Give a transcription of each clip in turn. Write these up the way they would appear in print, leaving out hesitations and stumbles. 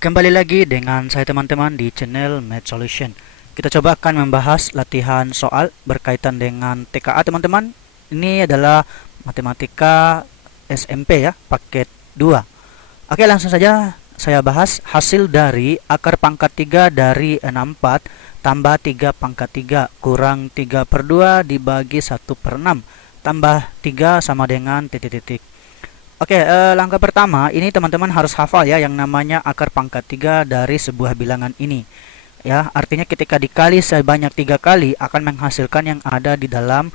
Kembali lagi dengan saya teman-teman di channel Math Solution. Kita coba akan membahas latihan soal berkaitan dengan TKA teman-teman. Ini adalah matematika SMP ya, paket 2. Oke, langsung saja saya bahas hasil dari akar pangkat 3 dari 64 tambah 3 pangkat 3 kurang 3 per 2 dibagi 1 per 6 tambah 3 sama dengan titik-titik. Oke, langkah pertama ini teman-teman harus hafal ya yang namanya akar pangkat 3 dari sebuah bilangan ini. Ya, artinya ketika dikali sebanyak 3 kali akan menghasilkan yang ada di dalam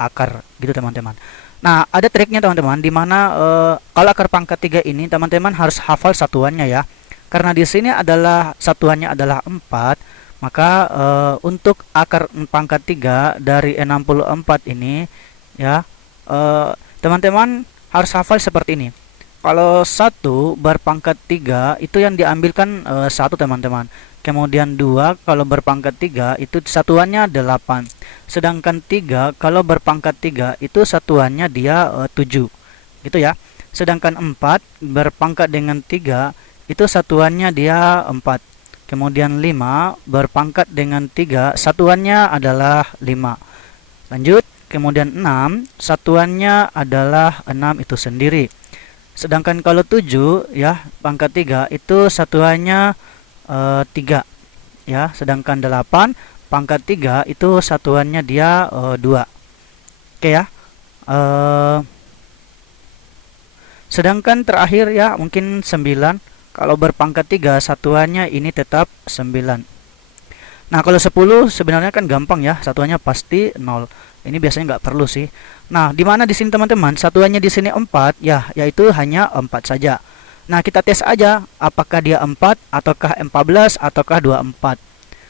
akar gitu teman-teman. Nah, ada triknya teman-teman di mana kalau akar pangkat 3 ini teman-teman harus hafal satuannya ya. Karena di sini adalah satuannya adalah 4, maka untuk akar pangkat 3 dari 64 ini ya, teman-teman harus hafal seperti ini. Kalau 1 berpangkat 3 itu yang diambilkan 1 teman-teman. Kemudian 2 kalau berpangkat 3 itu satuannya 8. Sedangkan 3 kalau berpangkat 3 itu satuannya dia 7. Gitu ya. Sedangkan 4 berpangkat dengan 3 itu satuannya dia 4. Kemudian 5 berpangkat dengan 3 satuannya adalah 5. Lanjut. Kemudian 6 satuannya adalah 6 itu sendiri. Sedangkan kalau 7 ya pangkat 3 itu satuannya 3 ya. Sedangkan 8 pangkat 3 itu satuannya dia 2. Oke ya. Sedangkan terakhir ya mungkin 9 kalau berpangkat 3 satuannya ini tetap 9. Nah, kalau 10 sebenarnya kan gampang ya, satuannya pasti 0. Ini biasanya nggak perlu sih. Nah, di mana di sini teman-teman? Satuannya di sini 4 ya, yaitu hanya 4 saja. Nah, kita tes aja apakah dia 4 ataukah 14 ataukah 24.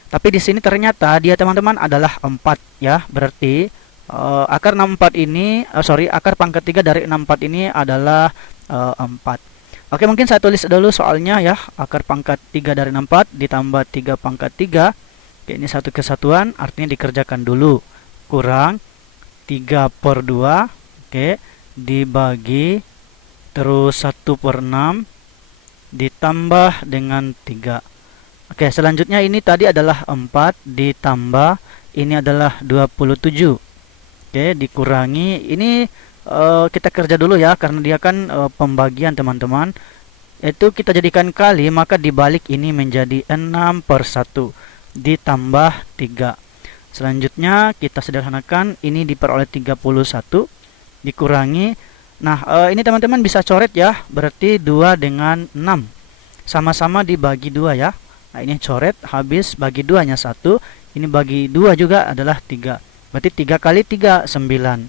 Tapi di sini ternyata dia teman-teman adalah 4 ya. Berarti akar 64 ini akar pangkat 3 dari 64 ini adalah 4. Oke, mungkin saya tulis dulu soalnya ya. Akar pangkat 3 dari 64 ditambah 3 pangkat 3. Oke, ini satu kesatuan, artinya dikerjakan dulu. Kurang 3 per 2, oke, dibagi terus 1 per 6 ditambah dengan 3. Oke, selanjutnya ini tadi adalah 4 ditambah ini adalah 27. Oke, dikurangi ini kita kerja dulu ya karena dia kan pembagian teman-teman. Itu kita jadikan kali, maka dibalik ini menjadi 6 per 1 ditambah 3. Selanjutnya kita sederhanakan, ini diperoleh 31 dikurangi. Nah, ini teman-teman bisa coret ya, berarti 2 dengan 6 sama-sama dibagi 2 ya. Nah, ini coret, habis bagi 2 nya 1, ini bagi 2 juga adalah 3. Berarti 3 kali 3 9.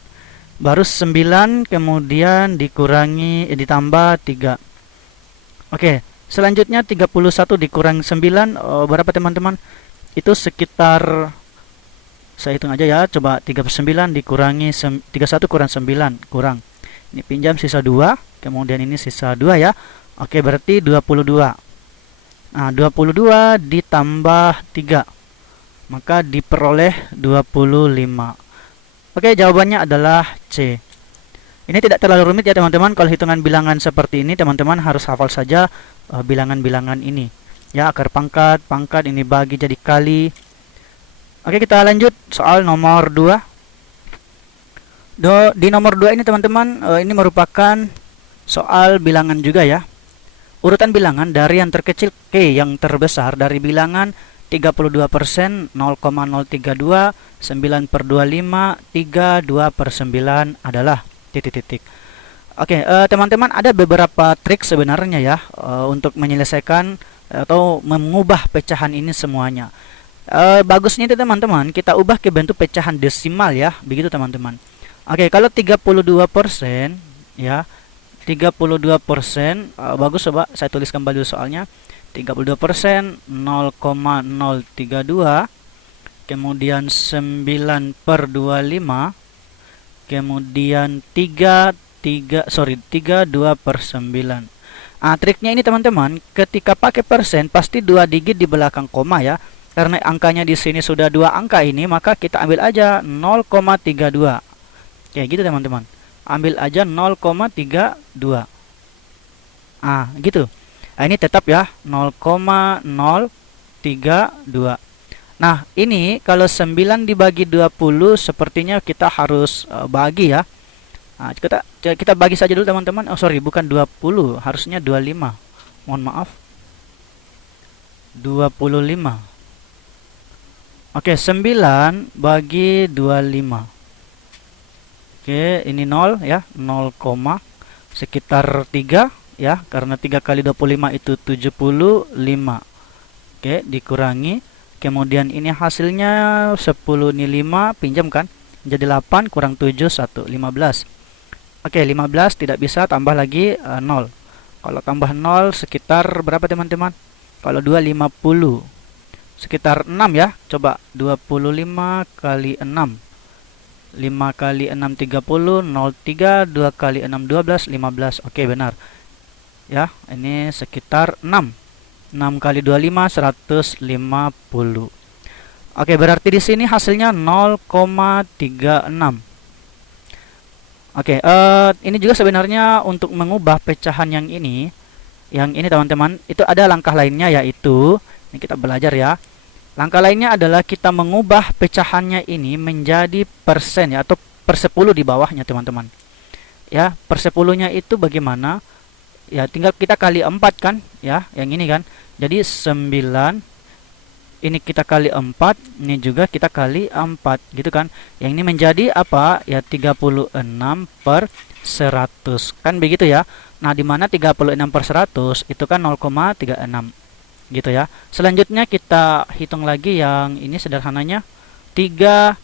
Baru 9 kemudian dikurangi ditambah 3. Oke, selanjutnya 31 dikurangi 9 berapa teman-teman? Itu sekitar, saya hitung aja ya, coba 39 dikurangi 31 kurang 9 kurang. Ini pinjam sisa 2, kemudian ini sisa 2 ya. Oke, berarti 22. Nah, 22 ditambah 3, maka diperoleh 25. Oke, jawabannya adalah C. Ini tidak terlalu rumit ya teman-teman. Kalau hitungan bilangan seperti ini teman-teman harus hafal saja bilangan-bilangan ini. Ya, akar pangkat, pangkat ini bagi jadi kali. Oke, kita lanjut soal nomor 2. Di nomor 2 ini teman-teman, ini merupakan soal bilangan juga ya. Urutan bilangan dari yang terkecil ke yang terbesar dari bilangan 32%, 0,032, 9 per 25, 32 per 9 adalah titik-titik. Oke, teman-teman ada beberapa trik sebenarnya ya untuk menyelesaikan atau mengubah pecahan ini semuanya. Bagusnya itu teman-teman kita ubah ke bentuk pecahan desimal ya, begitu teman-teman. Oke, kalau 32% ya, 32% bagus, coba saya tulis kembali soalnya. 32% 0,032, kemudian 9 per 25, kemudian 32 per 9. Triknya ini teman-teman, ketika pakai persen pasti 2 digit di belakang koma ya. Karena angkanya di sini sudah 2 angka ini, maka kita ambil aja 0,32. Kayak gitu teman-teman. Ambil aja 0,32. Gitu. Nah, ini tetap ya 0,032. Nah, ini kalau 9 dibagi 20 sepertinya kita harus bagi ya. Nah, kita bagi saja dulu teman-teman. Oh sorry, bukan 20, harusnya 25. Mohon maaf. 25. Oke, 9 bagi 25. Oke, ini 0 ya, 0, sekitar 3 ya, karena 3 kali 25 itu 75. Oke, dikurangi. Kemudian ini hasilnya 10, ini 5, pinjam kan? Jadi 8 kurang 7, 1, 15. Oke, 15 tidak bisa, tambah lagi 0. Kalau tambah 0 sekitar berapa teman-teman? Kalau 2, 50. Sekitar 6 ya. Coba 25 kali 6. 5 kali 6, 30. 03, 2 kali 6, 12, 15. Oke, benar. Ya, ini sekitar 6. 6 kali 25, 150. Oke, berarti di sini hasilnya 0,36. Oke, ini juga sebenarnya untuk mengubah pecahan yang ini teman-teman, itu ada langkah lainnya, yaitu ini kita belajar ya. Langkah lainnya adalah kita mengubah pecahannya ini menjadi persen ya, atau per 10 di bawahnya teman-teman. Ya, per 10-nya itu bagaimana? Ya, tinggal kita kali 4 kan, ya, yang ini kan. Jadi 9, ini kita kali 4, ini juga kita kali 4, gitu kan. Yang ini menjadi apa? Ya 36 per 100. Kan begitu ya. Nah, di mana 36 per 100 itu kan 0,36. Gitu ya. Selanjutnya kita hitung lagi yang ini sederhananya. 32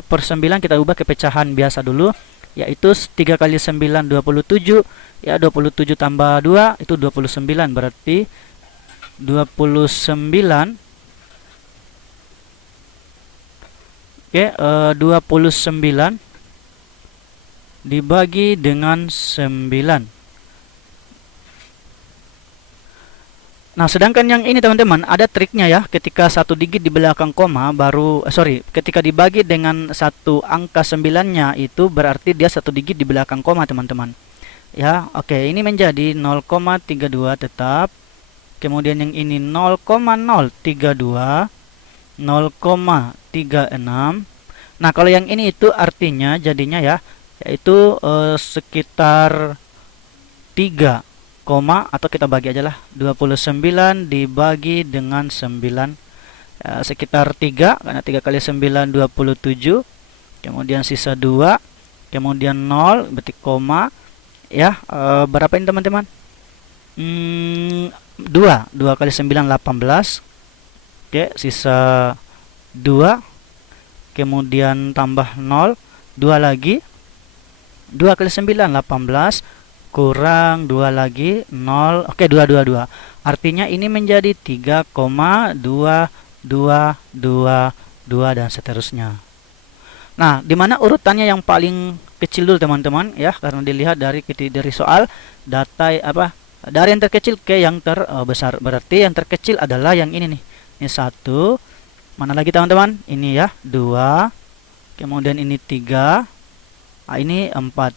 per 9 kita ubah ke pecahan biasa dulu, yaitu 3 kali 9 27. Ya, 27 tambah 2 itu 29, berarti 29. Oke, 29 dibagi dengan 9. Nah, sedangkan yang ini teman-teman ada triknya ya. Ketika satu digit di belakang koma baru ketika dibagi dengan satu angka 9-nya itu berarti dia satu digit di belakang koma teman-teman. Ya, oke, ini menjadi 0,32 tetap. Kemudian yang ini 0,032, 0,36. Nah, kalau yang ini itu artinya jadinya ya, yaitu sekitar 3, atau kita bagi aja lah, 29 dibagi dengan 9, sekitar 3, karena 3 kali 9 27. Kemudian sisa 2, kemudian 0, berarti koma. Ya, berapa ini teman-teman? 2 kali 9 18. Oke, sisa 2, kemudian tambah 0, 2 lagi, 2 kali 9 18, kurang 2 lagi 0. Oke, 2. Artinya ini menjadi 3,2222 dan seterusnya. Nah, di mana urutannya yang paling kecil dulu teman-teman ya, karena dilihat dari soal data dari yang terkecil ke yang terbesar. Berarti yang terkecil adalah yang ini nih. Ini 1. Mana lagi teman-teman? Ini ya, 2. Kemudian ini 3. Nah, ini 4.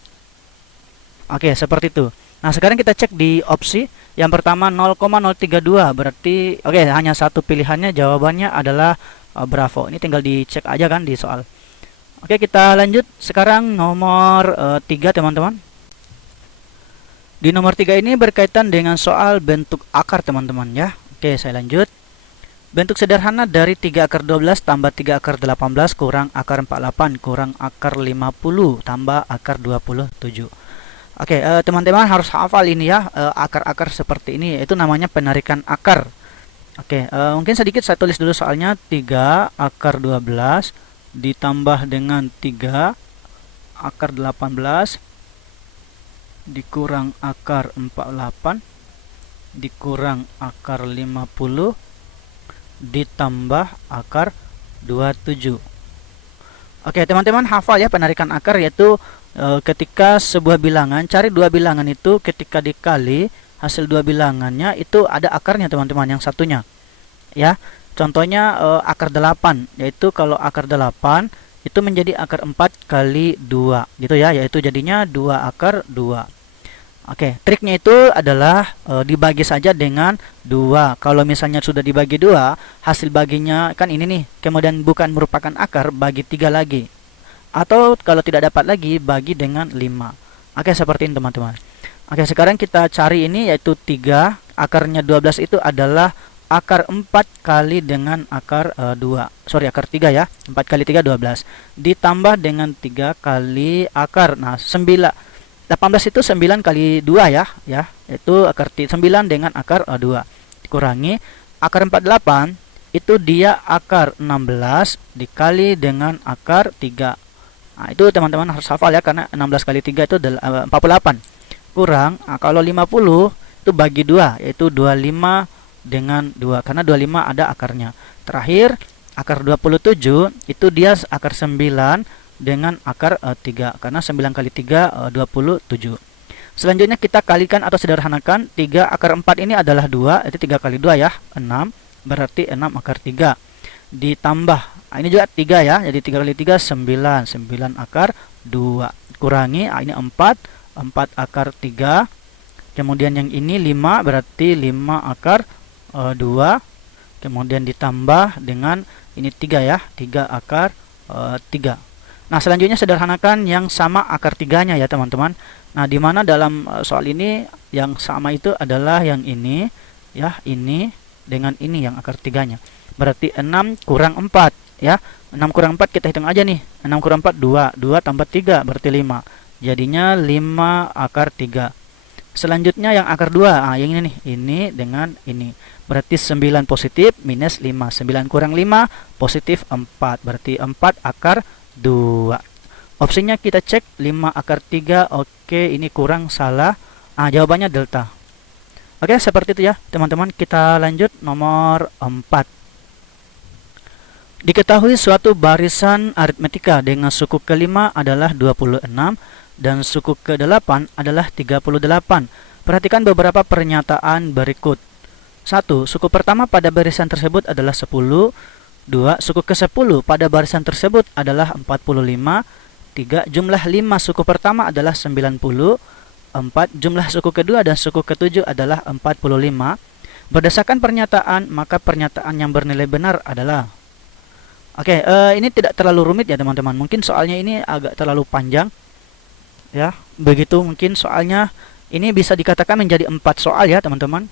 Oke, seperti itu. Nah, sekarang kita cek di opsi. Yang pertama 0,032. Berarti hanya satu pilihannya, jawabannya adalah Bravo. Ini tinggal dicek aja kan di soal. Oke, kita lanjut. Sekarang nomor 3 teman-teman. Di nomor 3 ini berkaitan dengan soal bentuk akar teman-teman ya. Oke, saya lanjut. Bentuk sederhana dari 3 akar 12 tambah 3 akar 18 kurang akar 48 kurang akar 50 tambah akar 27. Oke, teman-teman harus hafal ini ya, akar-akar seperti ini. Itu namanya penarikan akar. Oke, mungkin sedikit saya tulis dulu soalnya. 3 akar 12 ditambah dengan 3 akar 18 dikurang akar 48 dikurang akar 50 ditambah akar 27. Oke, teman-teman hafal ya penarikan akar, yaitu ketika sebuah bilangan, cari dua bilangan itu ketika dikali hasil dua bilangannya itu ada akarnya teman-teman yang satunya. Ya, contohnya akar 8, yaitu kalau akar 8 itu menjadi akar 4 kali 2 gitu ya, yaitu jadinya 2 akar 2. Oke, triknya itu adalah dibagi saja dengan 2. Kalau misalnya sudah dibagi 2, hasil baginya kan ini nih, kemudian bukan merupakan akar, bagi 3 lagi. Atau kalau tidak dapat lagi, bagi dengan 5. Oke, seperti ini teman-teman. Oke, sekarang kita cari ini yaitu 3. Akarnya 12 itu adalah akar 4 kali dengan akar 2. Sorry, akar 3 ya. 4 kali 3, 12. Ditambah dengan 3 kali akar. Nah, 18 itu 9 kali 2 ya, yaitu akar 9 dengan akar 2. Dikurangi akar 48 itu dia akar 16 dikali dengan akar 3. Nah, itu teman-teman harus hafal ya, karena 16 kali 3 itu 48. Kurang, kalau 50 itu bagi 2, yaitu 25 dengan 2, karena 25 ada akarnya. Terakhir, akar 27 itu dia akar 9 dengan akar 3, karena 9 kali 3 27. Selanjutnya kita kalikan atau sederhanakan. 3 akar 4 ini adalah 2, itu 3 kali 2 ya, 6, berarti 6 akar 3. Ditambah, ini juga 3 ya, jadi 3 kali 3 9, 9 akar 2. Kurangi, ini 4 akar 3. Kemudian yang ini 5, berarti 5 akar 2. Kemudian ditambah dengan ini 3 ya, 3 akar 3. Nah, selanjutnya sederhanakan yang sama akar 3-nya ya teman-teman. Nah, di mana dalam soal ini yang sama itu adalah yang ini ya, ini dengan ini yang akar 3-nya. Berarti 6 kurang 4 ya. 6 kurang 4 kita hitung aja nih. 6 kurang 4 2, 2 tambah 3 berarti 5. Jadinya 5 akar 3. Selanjutnya yang akar 2, yang ini nih, ini dengan ini. Berarti 9 positif minus 5. 9 kurang 5 positif 4. Berarti 4 akar 2. Opsinya kita cek 5 akar 3. Oke, ini kurang, salah. Jawabannya delta. Oke, seperti itu ya teman-teman. Kita lanjut nomor 4. Diketahui suatu barisan aritmetika dengan suku ke-5 adalah 26 dan suku ke-8 adalah 38. Perhatikan beberapa pernyataan berikut. 1. Suku pertama pada barisan tersebut adalah 10. 2. Suku ke-10 pada barisan tersebut adalah 45. 3. Jumlah 5 suku pertama adalah 90. 4. Jumlah suku kedua dan suku ke-7 adalah 45. Berdasarkan pernyataan, maka pernyataan yang bernilai benar adalah... Oke, ini tidak terlalu rumit ya teman-teman. Mungkin soalnya ini agak terlalu panjang ya. Begitu mungkin soalnya ini bisa dikatakan menjadi 4 soal ya teman-teman.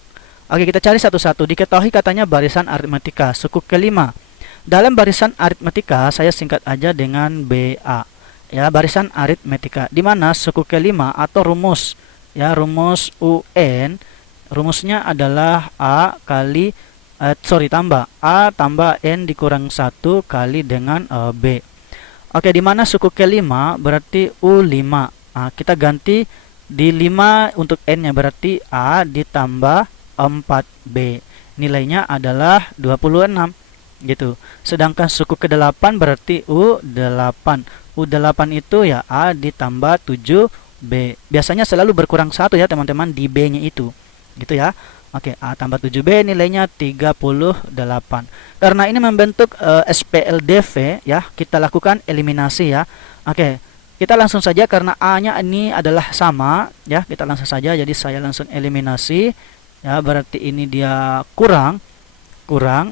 Oke, kita cari satu-satu. Diketahui katanya barisan aritmetika suku ke-5. Dalam barisan aritmetika saya singkat aja dengan BA. Ya, barisan aritmetika di mana suku ke-5 atau rumus ya, rumus UN, rumusnya adalah A kali tambah A tambah N dikurang 1 kali dengan B. Oke, di mana suku ke-5 berarti U5. Kita ganti di 5 untuk N-nya, berarti A ditambah 4B. Nilainya adalah 26 gitu. Sedangkan suku ke-8 berarti U8. U8 itu ya A ditambah 7B. Biasanya selalu berkurang 1 ya teman-teman di B-nya itu. Gitu ya. Oke, A tambah 7B nilainya 38. Karena ini membentuk SPLDV ya, kita lakukan eliminasi ya. Oke, kita langsung saja karena A-nya ini adalah sama ya, kita langsung saja. Jadi saya langsung eliminasi ya, berarti ini dia kurang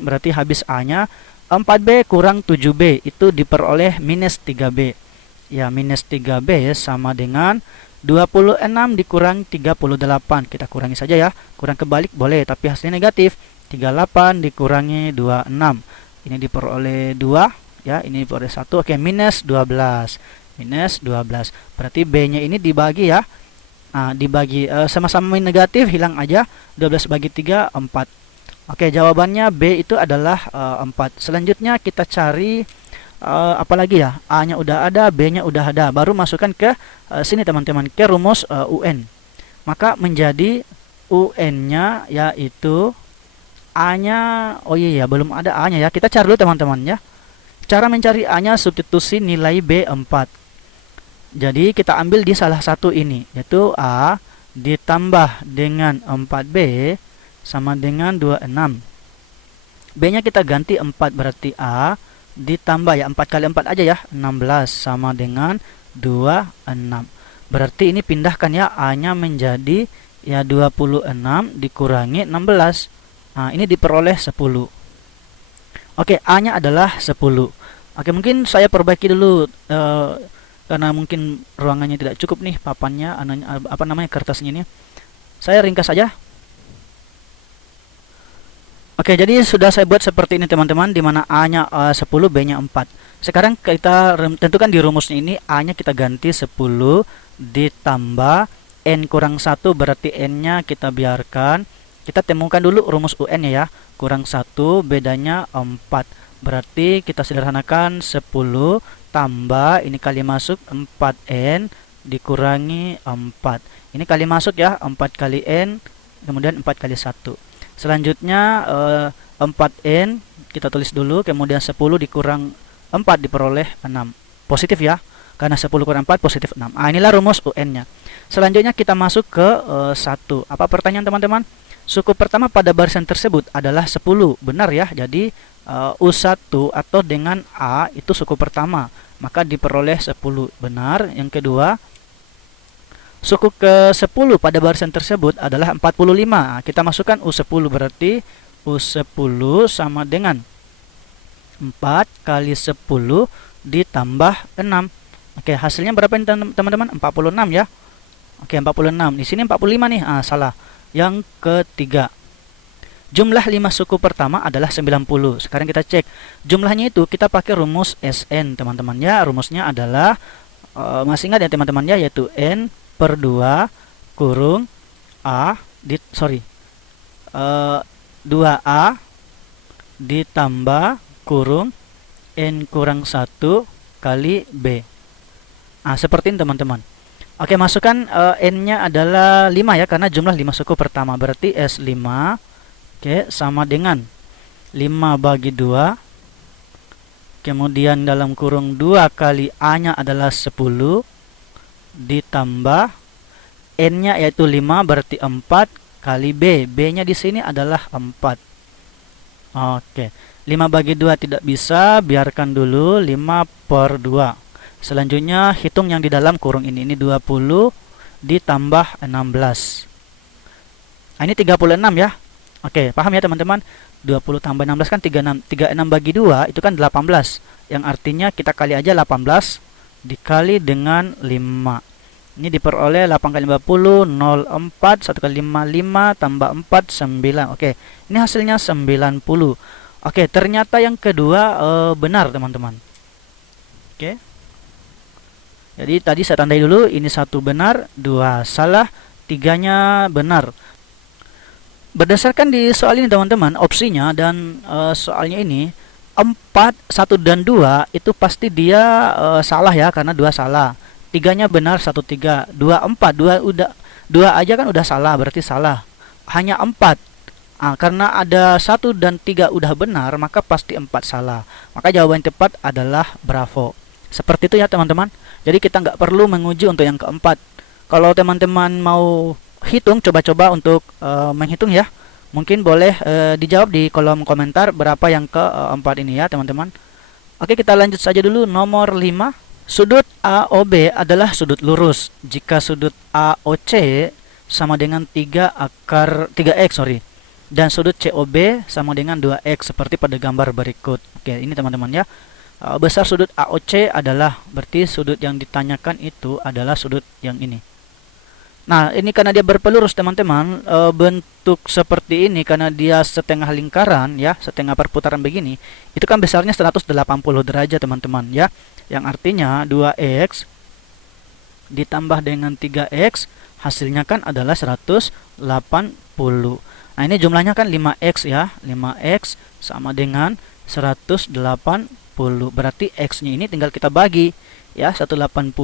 berarti habis A-nya. 4B kurang 7B itu diperoleh minus 3B. Ya, minus 3B sama dengan 26 dikurang 38. Kita kurangi saja ya. Kurang kebalik boleh, tapi hasilnya negatif. 38 dikurangi 26. Ini diperoleh 2 ya, ini diperoleh 1. Oke, minus 12. Minus 12. Berarti B-nya ini dibagi ya. Dibagi sama-sama negatif, hilang aja. 12 bagi 3 4. Oke, jawabannya B itu adalah 4. Selanjutnya kita cari apalagi ya, A-nya udah ada, B-nya udah ada, baru masukkan ke sini teman-teman, ke rumus UN. Maka menjadi UN-nya yaitu A-nya, oh iya belum ada A-nya ya, kita cari dulu teman-teman ya. Cara mencari A-nya substitusi nilai B 4. Jadi kita ambil di salah satu ini, yaitu A ditambah dengan 4B sama dengan 26. B-nya kita ganti 4, berarti A ditambah ya 4 kali 4 aja ya, 16 sama dengan 26. Berarti ini pindahkan ya, A-nya menjadi ya 26 dikurangi 16. Nah, ini diperoleh 10. Oke, A-nya adalah 10. Oke, mungkin saya perbaiki dulu karena mungkin ruangannya tidak cukup nih papannya, apa namanya, kertasnya ini. Saya ringkas saja. Oke, jadi sudah saya buat seperti ini teman-teman, di mana A-nya 10, B-nya 4. Sekarang kita tentukan di rumusnya ini, A-nya kita ganti 10 ditambah N kurang 1, berarti N-nya kita biarkan. Kita temukan dulu rumus UN ya. Kurang 1, bedanya 4. Berarti kita sederhanakan 10 tambah, ini kali masuk 4N dikurangi 4. Ini kali masuk ya, 4 kali N, kemudian 4 kali 1. Selanjutnya 4N kita tulis dulu, kemudian 10 dikurang 4 diperoleh 6. Positif ya, karena 10 kurang 4 positif 6. Inilah rumus UN-nya. Selanjutnya kita masuk ke 1. Apa pertanyaan teman-teman? Suku pertama pada barisan tersebut adalah 10. Benar ya, jadi U1 atau dengan A itu suku pertama, maka diperoleh 10. Benar. Yang kedua, suku ke-10 pada barisan tersebut adalah 45. Kita masukkan U10, berarti U10 sama dengan 4 kali 10 ditambah 6. Oke, hasilnya berapa ini teman-teman? 46 ya. Oke, 46. Di sini 45 nih. Salah. Yang ketiga, jumlah 5 suku pertama adalah 90. Sekarang kita cek. Jumlahnya itu kita pakai rumus SN, teman-teman ya. Rumusnya adalah masih ingat ya teman-teman ya, yaitu N per 2 kurung A 2A ditambah kurung N kurang 1 kali B. Seperti ini teman-teman. Oke, masukkan N-nya adalah 5 ya, karena jumlah 5 suku pertama. Berarti S5 sama dengan 5 bagi 2, kemudian dalam kurung 2 kali A-nya adalah 10 ditambah N-nya yaitu 5, berarti 4 kali B. B-nya di sini adalah 4. Oke, 5 bagi 2 tidak bisa, biarkan dulu 5 per 2. Selanjutnya hitung yang di dalam kurung ini 20 ditambah 16. Ini 36 ya. Oke, paham ya teman-teman? 20 tambah 16 kan 36. 36 bagi 2 itu kan 18. Yang artinya kita kali aja 18 dikali dengan 5. Ini diperoleh 8 kali 50, 04, 1 kali 5, 5, tambah 4, 9. Oke, ini hasilnya 90. Oke, ternyata yang kedua benar teman-teman. Oke. Jadi tadi saya tandai dulu, ini 1 benar, 2 salah, 3-nya benar. Berdasarkan di soal ini teman-teman, opsinya dan soalnya ini 4, 1 dan 2 itu pasti dia salah ya, karena 2 salah. 3-nya benar, 1, 3, 2, 4. 2 aja kan udah salah, berarti salah. Hanya 4. Karena ada 1 dan 3 udah benar, maka pasti 4 salah. Maka jawaban yang tepat adalah bravo. Seperti itu ya teman-teman. Jadi kita nggak perlu menguji untuk yang keempat. Kalau teman-teman mau hitung, coba-coba untuk menghitung ya. Mungkin boleh dijawab di kolom komentar berapa yang keempat ini ya teman-teman. Oke, kita lanjut saja dulu. Nomor 5. Sudut AOB adalah sudut lurus jika sudut AOC sama dengan 3x dan sudut COB sama dengan 2x seperti pada gambar berikut. Oke, ini teman-teman ya. Besar sudut AOC adalah, berarti sudut yang ditanyakan itu adalah sudut yang ini. Nah, ini karena dia berpelurus teman-teman, bentuk seperti ini karena dia setengah lingkaran ya, setengah perputaran begini, itu kan besarnya 180 derajat teman-teman ya. Yang artinya 2x ditambah dengan 3x hasilnya kan adalah 180. Nah, ini jumlahnya kan 5x ya. 5x sama dengan 180. Berarti x-nya ini tinggal kita bagi ya, 180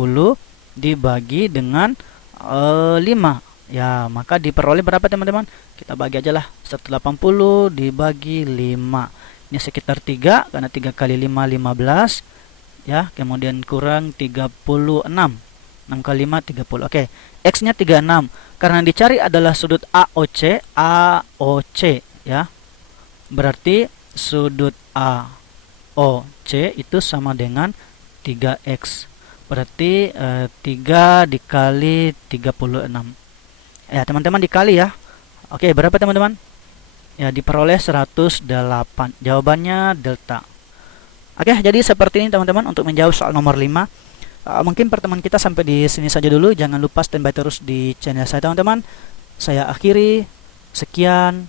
dibagi dengan 5 ya, maka diperoleh berapa teman-teman? Kita bagi aja lah, 180 dibagi 5. Ini sekitar 3, karena 3 kali 5 15 ya, kemudian kurang 36. 6 kali 5 30. Oke, x-nya 36. Karena dicari adalah sudut AOC ya. Berarti sudut AOC itu sama dengan 3x. Berarti 3 dikali 36. Ya, teman-teman dikali ya. Oke, berapa teman-teman? Ya, diperoleh 108. Jawabannya delta. Oke, jadi seperti ini teman-teman untuk menjawab soal nomor 5. Mungkin pertemuan kita sampai di sini saja dulu. Jangan lupa standby terus di channel saya teman-teman. Saya akhiri. Sekian.